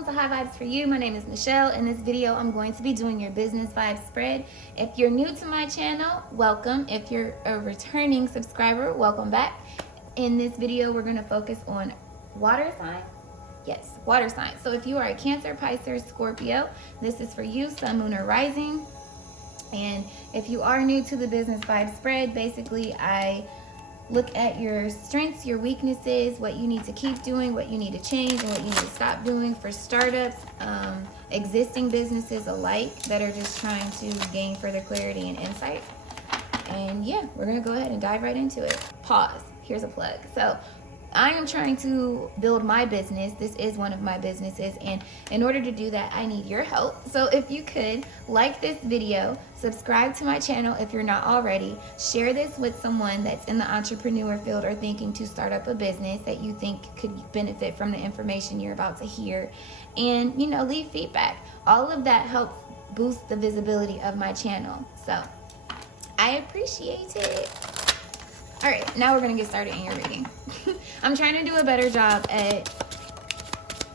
welcome to High Vibes for You. My name is Michelle. In this video, I'm going to be doing your business vibes spread. If you're new to my channel, welcome. If you're a returning subscriber, welcome back. In this video, we're going to focus on water signs. Yes, water signs. So if you are a Cancer, Pisces, Scorpio, this is for you, Sun, Moon, or Rising. And if you are new to the business vibes spread, basically I look at your strengths, your weaknesses, what you need to keep doing, what you need to change, and what you need to stop doing for startups, existing businesses alike that are just trying to gain further clarity and insight. And yeah, we're gonna go ahead and dive right into it. Pause. Here's a plug. So I am trying to build my business. This is one of my businesses, and in order to do that, I need your help. So if you could like this video, subscribe to my channel if you're not already, share this with someone that's in the entrepreneur field or thinking to start up a business that you think could benefit from the information you're about to hear, and leave feedback. All of that helps boost the visibility of my channel. So I appreciate it. All right, now we're gonna get started in your reading. I'm trying to do a better job at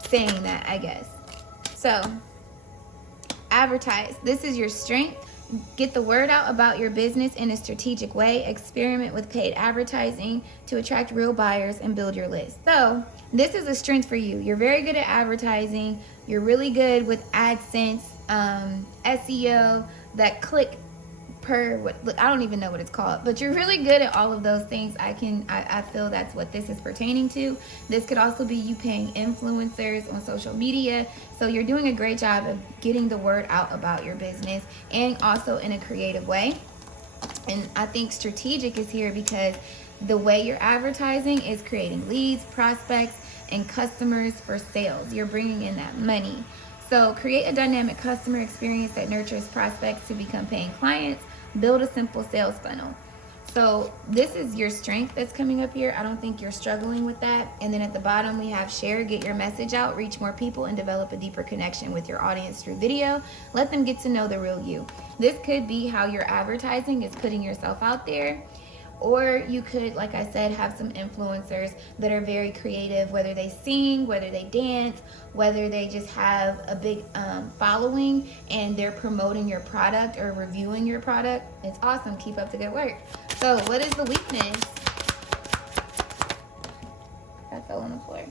saying that, I guess. So, advertise. This is your strength. Get the word out about your business in a strategic way. Experiment with paid advertising to attract real buyers and build your list. So, this is a strength for you. You're very good at advertising. You're really good with AdSense, SEO, that click per what, I don't even know what it's called, but you're really good at all of those things. I feel that's what this is pertaining to. This could also be you paying influencers on social media. So you're doing a great job of getting the word out about your business, and also in a creative way. And I think strategic is here because the way you're advertising is creating leads, prospects, and customers for sales. You're bringing in that money. So create a dynamic customer experience that nurtures prospects to become paying clients. Build a simple sales funnel. So this is your strength that's coming up here. I don't think you're struggling with that. And then at the bottom we have share, get your message out, reach more people, and develop a deeper connection with your audience through video. Let them get to know the real you. This could be how you're advertising, is putting yourself out there. Or you could, like I said, have some influencers that are very creative, whether they sing, whether they dance, whether they just have a big following and they're promoting your product or reviewing your product. It's awesome. Keep up the good work. So what is the weakness? That fell on the floor.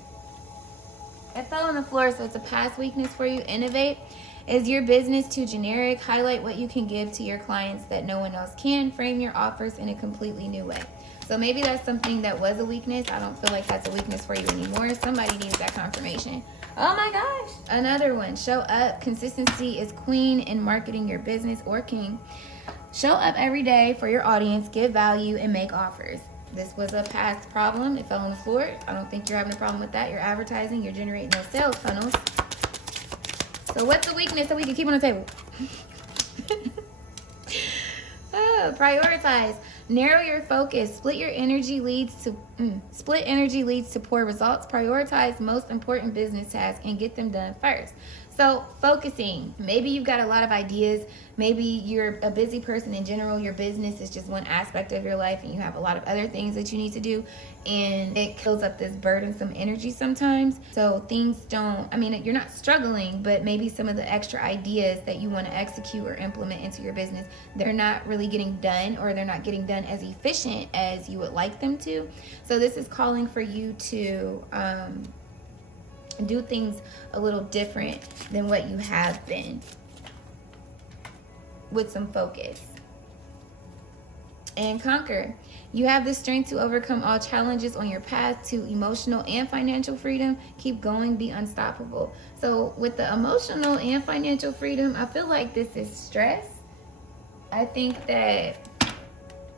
It fell on the floor, so it's a past weakness for you. Innovate. Is your business too generic? Highlight what you can give to your clients that no one else can. Frame your offers in a completely new way. So maybe that's something that was a weakness. I don't feel like that's a weakness for you anymore. Somebody needs that confirmation. Oh my gosh. Another one. Show up. Consistency is queen in marketing your business, or king. Show up every day for your audience, give value, and make offers. This was a past problem. It fell on the floor. I don't think you're having a problem with that. You're advertising. You're generating those sales funnels. So what's the weakness that we can keep on the table? Prioritize. Narrow your focus. Split energy leads to poor results. Prioritize most important business tasks and get them done first. So focusing. Maybe you've got a lot of ideas. Maybe you're a busy person in general. Your business is just one aspect of your life and you have a lot of other things that you need to do, and it kills up this burdensome energy sometimes. So things don't, you're not struggling, but maybe some of the extra ideas that you want to execute or implement into your business, they're not really getting done, or they're not getting done as efficient as you would like them to. So this is calling for you to do things a little different than what you have been, with some focus. And conquer. You have the strength to overcome all challenges on your path to emotional and financial freedom. Keep going, be unstoppable. So with the emotional and financial freedom, I feel like this is stress. I think that,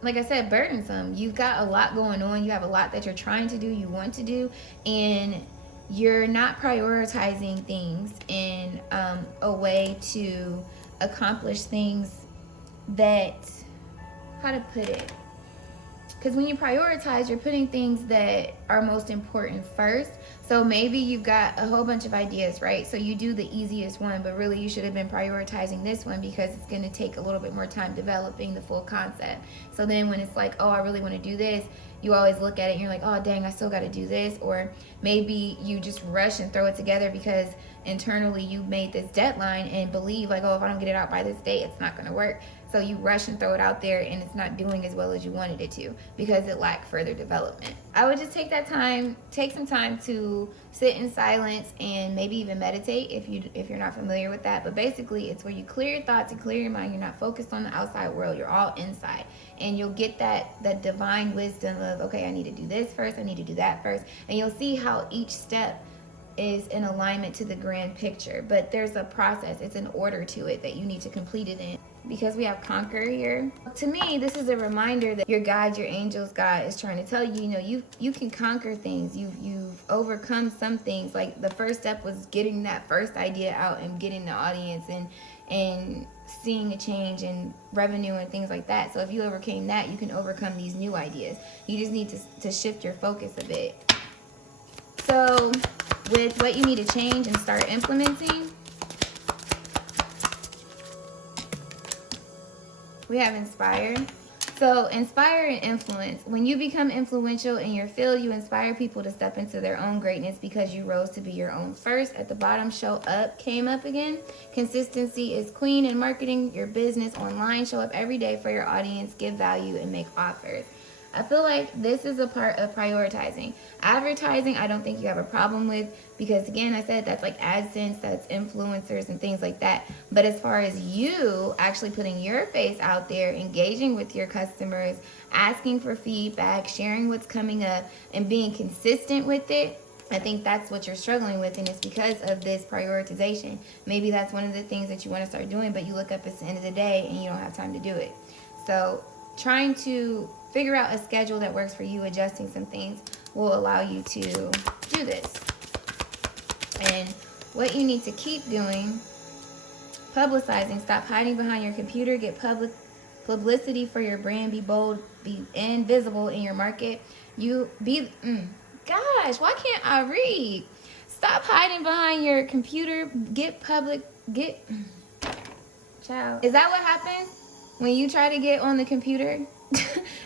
like I said, burdensome. You've got a lot going on. You have a lot that you're trying to do, you want to do, and you're not prioritizing things in a way to accomplish things that, how to put it, because when you prioritize, you're putting things that are most important first. So maybe you've got a whole bunch of ideas, right? So you do the easiest one, but really you should have been prioritizing this one because it's going to take a little bit more time developing the full concept. So then when it's like, oh, I really want to do this, you always look at it and you're like, oh dang, I still got to do this. Or maybe you just rush and throw it together because internally you made this deadline and believe like, oh, if I don't get it out by this date, it's not going to work. So you rush and throw it out there and it's not doing as well as you wanted it to because it lacked further development. I would just take some time to sit in silence and maybe even meditate if you're not familiar with that. But basically it's where you clear your thoughts and clear your mind. You're not focused on the outside world. You're all inside. And you'll get that divine wisdom of, okay, I need to do this first. I need to do that first. And you'll see how each step is in alignment to the grand picture. But there's a process. It's an order to it that you need to complete it in. Because we have conquer here, to me, this is a reminder that your guide, your angels, God is trying to tell you, you know, you can conquer things. You've overcome some things. Like the first step was getting that first idea out and getting the audience and seeing a change in revenue and things like that. So if you overcame that, you can overcome these new ideas. You just need to shift your focus a bit. So with what you need to change and start implementing, we have inspired. So inspire and influence. When you become influential in your field, you inspire people to step into their own greatness because you rose to be your own first. At the bottom, show up came up again. Consistency is queen in marketing your business online. Show up every day for your audience, give value, and make offers. I feel like this is a part of prioritizing. Advertising, I don't think you have a problem with because, again, I said that's like AdSense, that's influencers and things like that. But as far as you actually putting your face out there, engaging with your customers, asking for feedback, sharing what's coming up, and being consistent with it, I think that's what you're struggling with, and it's because of this prioritization. Maybe that's one of the things that you want to start doing, but you look up at the end of the day and you don't have time to do it. So trying to figure out a schedule that works for you, adjusting some things will allow you to do this. And what you need to keep doing, publicizing, stop hiding behind your computer, get publicity for your brand, be bold, be invisible in your market. Gosh, why can't I read? Stop hiding behind your computer, child. Is that what happens when you try to get on the computer?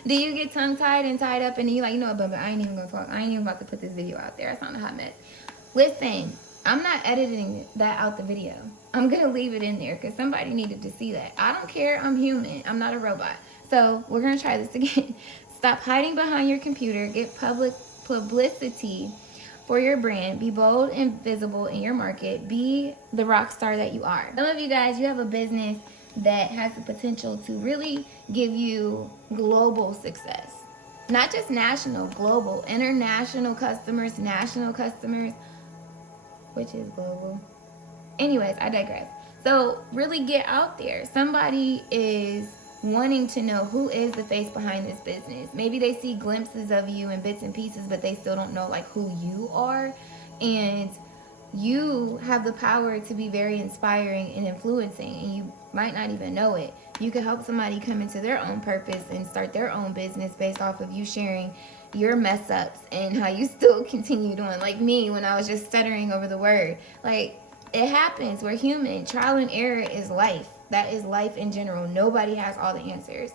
Do you get tongue-tied and tied up and you like, you know what, but I ain't even gonna talk. I ain't even about to put this video out there. I sound a hot mess. Listen, I'm not editing that out the video. I'm gonna leave it in there because somebody needed to see that. I don't care. I'm human. I'm not a robot. So we're gonna try this again. Stop hiding behind your computer. Get publicity for your brand. Be bold and visible in your market. Be the rock star that you are. Some of you guys, you have a business that has the potential to really give you global success. Not just national, global, international customers, national customers, which is global. Anyways, I digress. So really get out there. Somebody is wanting to know who is the face behind this business. Maybe they see glimpses of you in bits and pieces, but they still don't know like who you are. And you have the power to be very inspiring and influencing, and you might not even know it. You could help somebody come into their own purpose and start their own business based off of you sharing your mess ups and how you still continue doing. Like me, when I was just stuttering over the word. Like, it happens. We're human. Trial and error is life. That is life in general. Nobody has all the answers.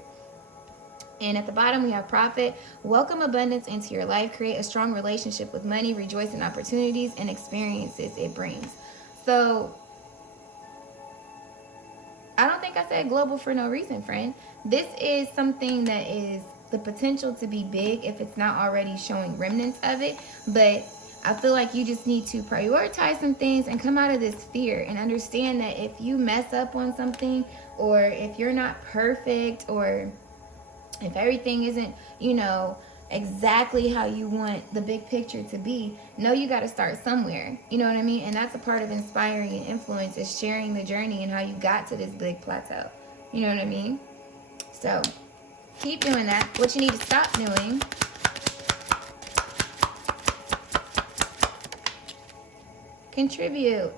And at the bottom, we have profit. Welcome abundance into your life. Create a strong relationship with money. Rejoice in opportunities and experiences it brings. So, I don't think I said global for no reason, friend. This is something that is the potential to be big if it's not already showing remnants of it. But I feel like you just need to prioritize some things and come out of this fear and understand that if you mess up on something, or if you're not perfect, or if everything isn't, exactly how you want the big picture to be, you got to start somewhere. You know what I mean? And that's a part of inspiring and influence, is sharing the journey and how you got to this big plateau. You know what I mean? So keep doing that. What you need to stop doing, contribute.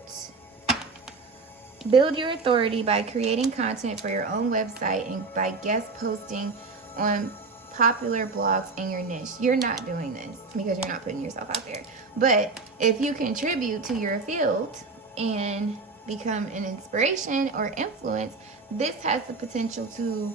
Build your authority by creating content for your own website and by guest posting on popular blogs in your niche. You're not doing this because you're not putting yourself out there. But if you contribute to your field and become an inspiration or influence, this has the potential to,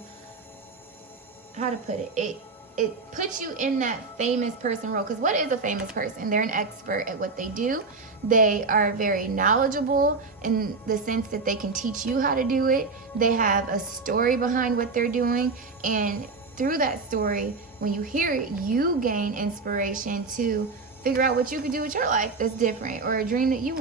how to put it, it puts you in that famous person role. Because what is a famous person? They're an expert at what they do. They are very knowledgeable in the sense that they can teach you how to do it. They have a story behind what they're doing, and through that story, when you hear it, you gain inspiration to figure out what you could do with your life that's different, or a dream that you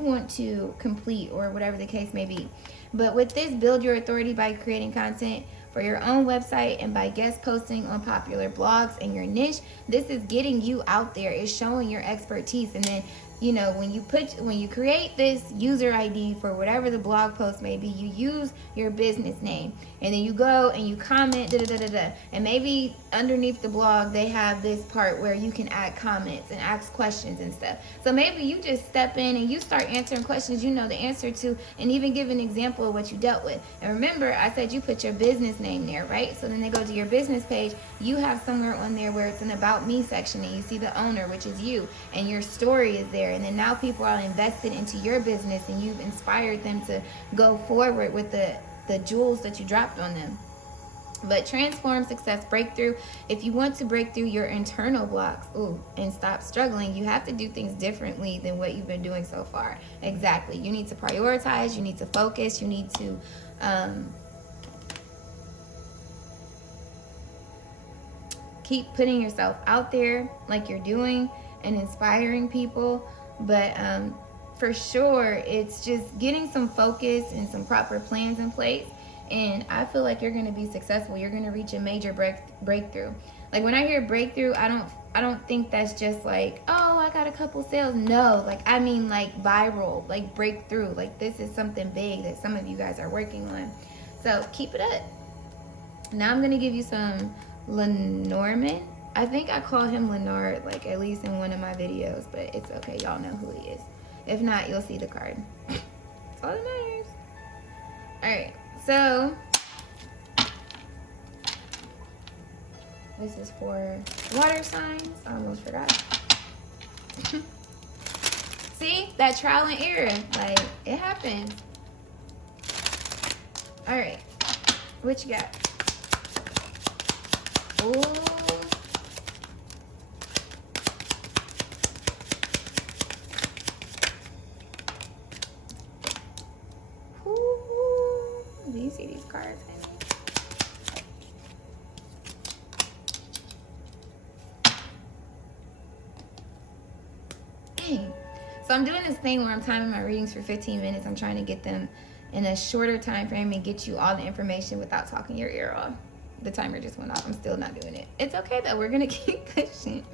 want to complete, or whatever the case may be. But with this, build your authority by creating content for your own website and by guest posting on popular blogs in your niche. This is getting you out there. It's showing your expertise. And then, you know, when you create this user ID for whatever the blog post may be, you use your business name, and then you go and you comment, and maybe underneath the blog they have this part where you can add comments and ask questions and stuff. So maybe you just step in and you start answering questions you know the answer to, and even give an example of what you dealt with. And remember, I said you put your business name there, right? So then they go to your business page, you have somewhere on there where it's an about me section, and you see the owner, which is you, and your story is there. And then now people are invested into your business, and you've inspired them to go forward with the jewels that you dropped on them. But transform, success, breakthrough. If you want to break through your internal blocks and stop struggling, you have to do things differently than what you've been doing so far. Exactly. You need to prioritize. You need to focus. You need to keep putting yourself out there like you're doing and inspiring people. But for sure, it's just getting some focus and some proper plans in place. And I feel like you're going to be successful. You're going to reach a major breakthrough. Like when I hear breakthrough, I don't think that's just like, oh, I got a couple sales. No, like I mean like viral, like breakthrough. Like this is something big that some of you guys are working on. So keep it up. Now I'm going to give you some Lenormand. I think I call him Leonard, like at least in one of my videos, but it's okay. Y'all know who he is. If not, you'll see the card. That's all that matters. All right. So this is for water signs. I almost forgot. See, that trial and error, like it happens. All right, what you got? Ooh. Do you see these cards? Dang. So I'm doing this thing where I'm timing my readings for 15 minutes. I'm trying to get them in a shorter time frame and get you all the information without talking your ear off. The timer just went off. I'm still not doing it. It's okay though. We're gonna keep pushing.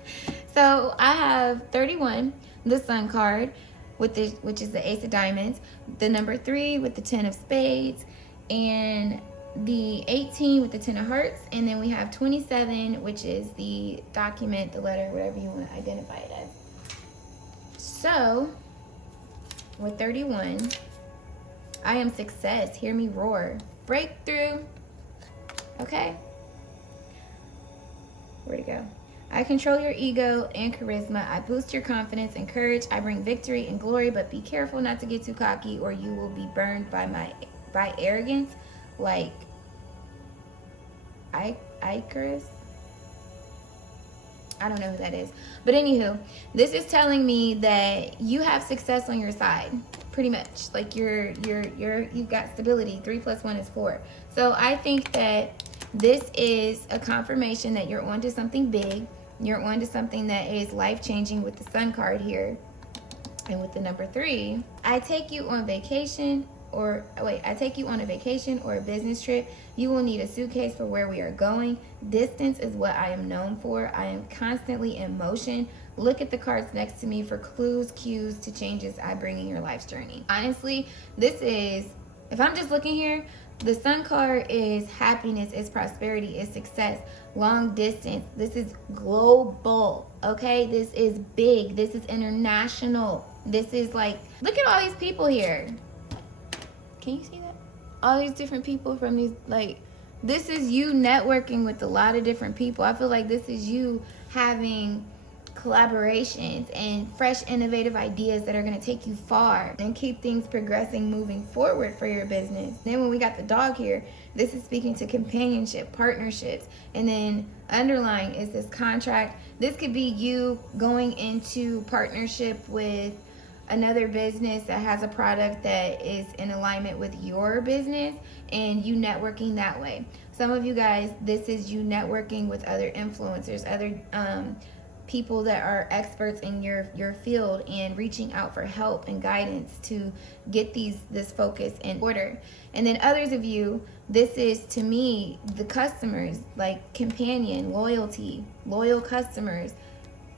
So I have 31, the Sun card, which is the Ace of Diamonds, the number 3 with the 10 of Spades, and the 18 with the 10 of Hearts, and then we have 27, which is the document, the letter, whatever you want to identify it as. So with 31, I am success. Hear me roar. Breakthrough. Okay. Where'd it go? I control your ego and charisma. I boost your confidence and courage. I bring victory and glory, but be careful not to get too cocky or you will be burned by arrogance, like Icarus. I don't know who that is. But anywho, this is telling me that you have success on your side, pretty much. Like you've got stability. 3 + 1 is 4. So I think that this is a confirmation that you're onto something big. You're onto something that is life-changing with the Sun card here. And with the number 3, I take you on vacation or a business trip. You will need a suitcase for where we are going. Distance is what I am known for. I am constantly in motion. Look at the cards next to me for clues, cues to changes I bring in your life's journey. Honestly, this is, if I'm just looking here, the Sun card is happiness, is prosperity, is success, long distance. This is global, okay? This is big. This is international. This is like, look at all these people here. Can you see that? All these different people from these, like, this is you networking with a lot of different people. I feel like this is you having collaborations and fresh innovative ideas that are going to take you far and keep things progressing, moving forward for your business. Then when we got the dog here, this is speaking to companionship, partnerships, and then underlying is this contract. This could be you going into partnership with another business that has a product that is in alignment with your business, and you networking that way. Some of you guys, this is you networking with other influencers, other people that are experts in your field, and reaching out for help and guidance to get this focus in order. And then others of you, this is, to me, the customers, like companion, loyalty, loyal customers,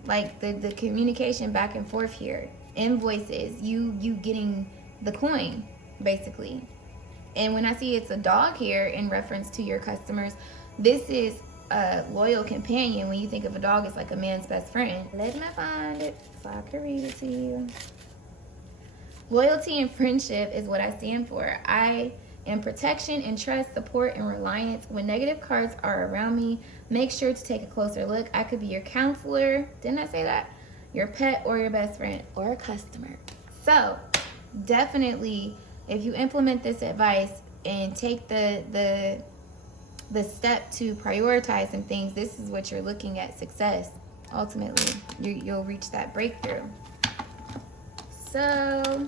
like the communication back and forth here, invoices, you getting the coin, basically. And when I see it's a dog here in reference to your customers, this is a loyal companion. When you think of a dog, it's like a man's best friend. Let me find it so I can read it to you. Loyalty and friendship is what I stand for. I am protection and trust, support and reliance. When negative cards are around me, make sure to take a closer look. I could be your counselor. Didn't I say that? Your pet or your best friend or a customer. So definitely, if you implement this advice and take the step to prioritize some things, this is what you're looking at: success. Ultimately, you'll reach that breakthrough. So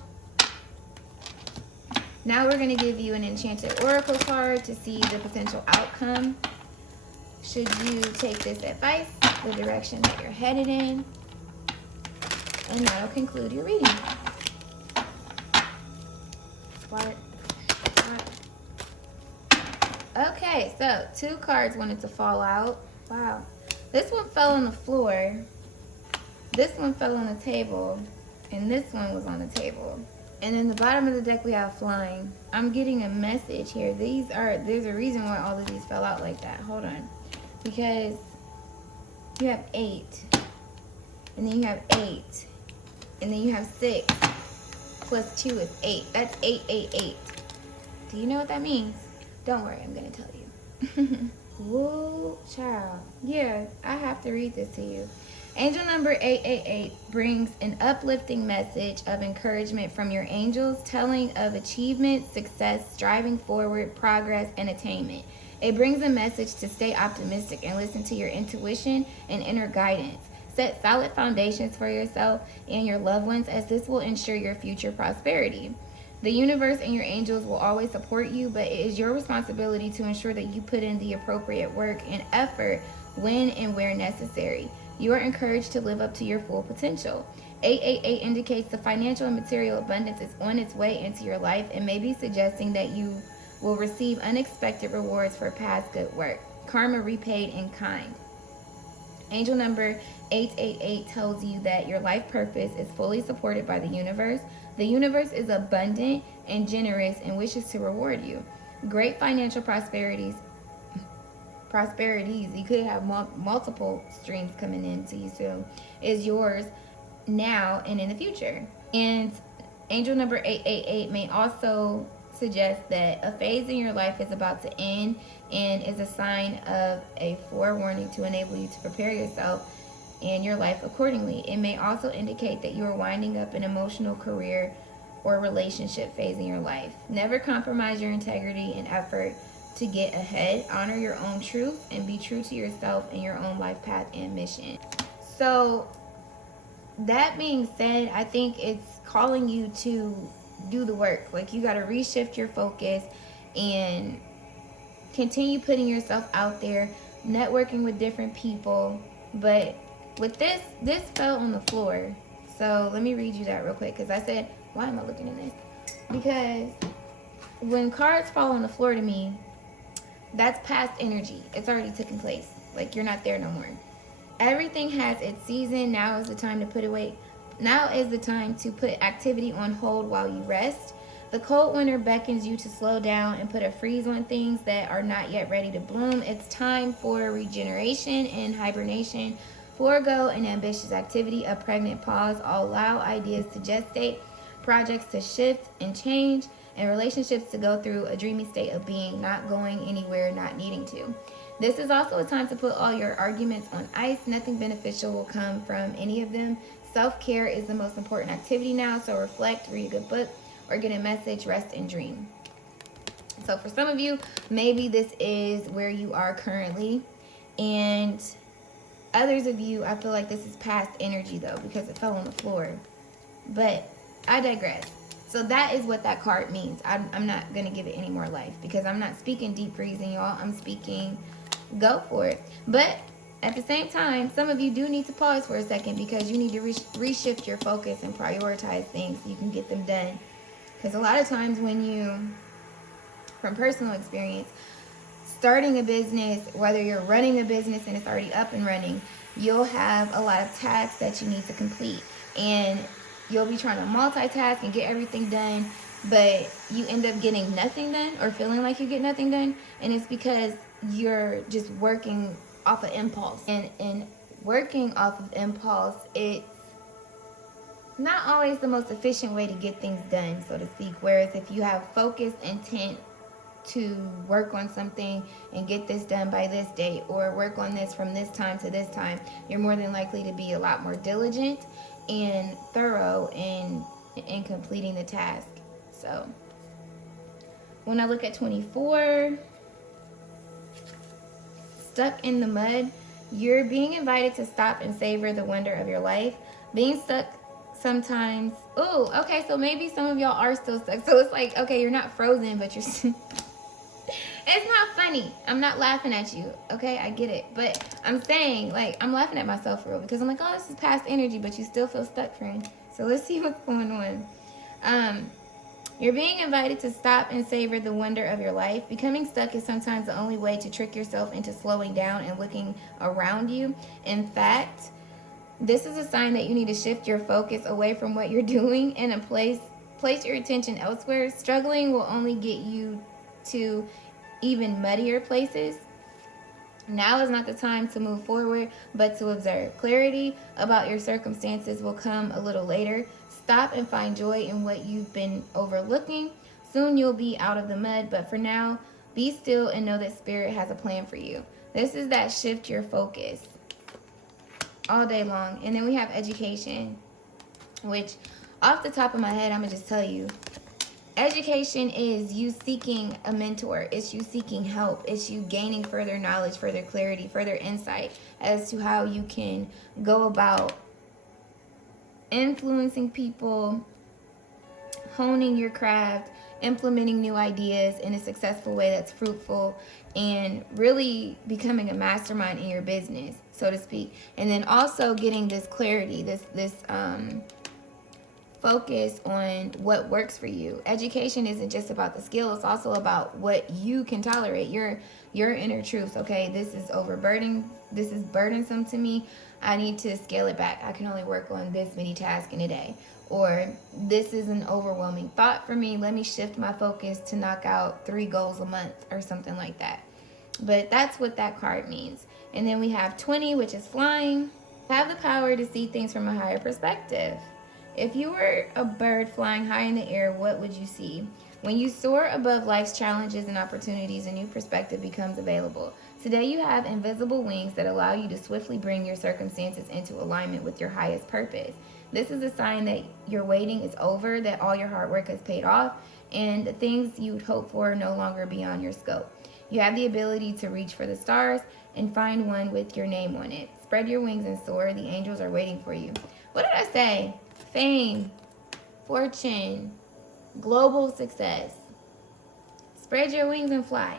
now we're going to give you an enchanted oracle card to see the potential outcome should you take this advice, the direction that you're headed in, and that'll conclude your reading. What? Okay, so 2 cards wanted to fall out. Wow. This one fell on the floor. This one fell on the table. And this one was on the table. And in the bottom of the deck we have flying. I'm getting a message here. There's a reason why all of these fell out like that. Hold on. Because you have 8. And then you have 8. And then you have 6. Plus 2 is 8. That's 8, 8, 8. Do you know what that means? Don't worry, I'm going to tell you. Whoa, child. Yeah, I have to read this to you. Angel number 888 brings an uplifting message of encouragement from your angels, telling of achievement, success, striving forward, progress, and attainment. It brings a message to stay optimistic and listen to your intuition and inner guidance. Set solid foundations for yourself and your loved ones, as this will ensure your future prosperity. The universe and your angels will always support you, but it is your responsibility to ensure that you put in the appropriate work and effort when and where necessary. You are encouraged to live up to your full potential. 888 indicates the financial and material abundance is on its way into your life and may be suggesting that you will receive unexpected rewards for past good work. Karma repaid in kind. Angel number 888 tells you that your life purpose is fully supported by the universe. The universe is abundant and generous and wishes to reward you. Great financial prosperities, you could have multiple streams coming in to you soon, is yours now and in the future. And angel number 888 may also suggest that a phase in your life is about to end and is a sign of a forewarning to enable you to prepare yourself and your life accordingly. It may also indicate that you are winding up an emotional career or relationship phase in your life. Never compromise your integrity and effort to get ahead. Honor your own truth and be true to yourself and your own life path and mission. So that being said, I think it's calling you to do the work. Like, you got to reshift your focus and continue putting yourself out there, networking with different people. But with this fell on the floor. So let me read you that real quick, because I said, why am I looking at this? Because when cards fall on the floor to me, that's past energy. It's already taken place. Like, you're not there no more. Everything has its season. Now is the time to put away. Now is the time to put activity on hold while you rest. The cold winter beckons you to slow down and put a freeze on things that are not yet ready to bloom. It's time for regeneration and hibernation. Forego an ambitious activity, a pregnant pause. Allow ideas to gestate, projects to shift and change, and relationships to go through a dreamy state of being, not going anywhere, not needing to. This is also a time to put all your arguments on ice. Nothing beneficial will come from any of them. Self-care is the most important activity now, so reflect, read a good book, or get a message, rest, and dream. So for some of you, maybe this is where you are currently, and others of you, I feel like this is past energy though, because it fell on the floor. But I digress. So that is what that card means. I'm not going to give it any more life, because I'm not speaking deep freezing, y'all. I'm speaking go for it. But at the same time, some of you do need to pause for a second, because you need to reshift your focus and prioritize things so you can get them done. Because a lot of times when you, from personal experience, starting a business, whether you're running a business and it's already up and running, you'll have a lot of tasks that you need to complete. And you'll be trying to multitask and get everything done, but you end up getting nothing done, or feeling like you get nothing done. And it's because you're just working off of impulse. And working off of impulse, it's not always the most efficient way to get things done, so to speak. Whereas if you have focused intent to work on something and get this done by this date, or work on this from this time to this time, you're more than likely to be a lot more diligent and thorough in completing the task. So when I look at 24, stuck in the mud, you're being invited to stop and savor the wonder of your life. Being stuck sometimes, oh, okay, so maybe some of y'all are still stuck. So it's like, okay, you're not frozen, but you're it's not funny. I'm not laughing at you, okay? I get it. But I'm saying, like, I'm laughing at myself for real, because I'm like, oh, this is past energy, but you still feel stuck, friend. So let's see what's going on. You're being invited to stop and savor the wonder of your life. Becoming stuck is sometimes the only way to trick yourself into slowing down and looking around you. In fact, this is a sign that you need to shift your focus away from what you're doing and place your attention elsewhere. Struggling will only get you to even muddier places. Now is not the time to move forward, but to observe. Clarity about your circumstances will come a little later. Stop and find joy in what you've been overlooking. Soon you'll be out of the mud, but for now, be still and know that Spirit has a plan for you. This is that shift your focus all day long. And then we have education, which off the top of my head, I'm going to just tell you, education is you seeking a mentor. It's you seeking help. It's you gaining further knowledge, further clarity, further insight as to how you can go about influencing people, honing your craft, implementing new ideas in a successful way that's fruitful, and really becoming a mastermind in your business, so to speak. And then also getting this clarity, this focus on what works for you. Education isn't just about the skill, it's also about what you can tolerate, your inner truths. Okay, this is overburdening, this is burdensome to me, I need to scale it back. I can only work on this many tasks in a day. Or this is an overwhelming thought for me, let me shift my focus to knock out 3 goals a month or something like that. But that's what that card means. And then we have 20, which is flying. Have the power to see things from a higher perspective. If you were a bird flying high in the air, what would you see? When you soar above life's challenges and opportunities, a new perspective becomes available. Today you have invisible wings that allow you to swiftly bring your circumstances into alignment with your highest purpose. This is a sign that your waiting is over, that all your hard work has paid off, and the things you'd hoped for are no longer beyond your scope. You have the ability to reach for the stars and find one with your name on it. Spread your wings and soar. The angels are waiting for you. What did I say? Fame, fortune, global success. Spread your wings and fly.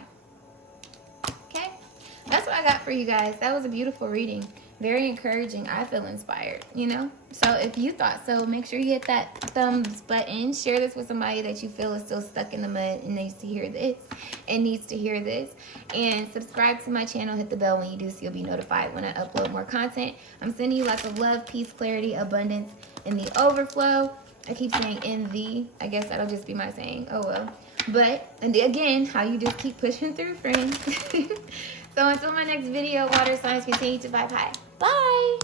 Okay? That's what I got for you guys. That was a beautiful reading. Very encouraging. I feel inspired, you know? So if you thought so, make sure you hit that thumbs button. Share this with somebody that you feel is still stuck in the mud and needs to hear this. And subscribe to my channel. Hit the bell when you do so you'll be notified when I upload more content. I'm sending you lots of love, peace, clarity, abundance, and the overflow. I keep saying in the. I guess that'll just be my saying. Oh, well. But, and again, how you just keep pushing through, friends. So until my next video, water signs, continue to vibe high. Bye.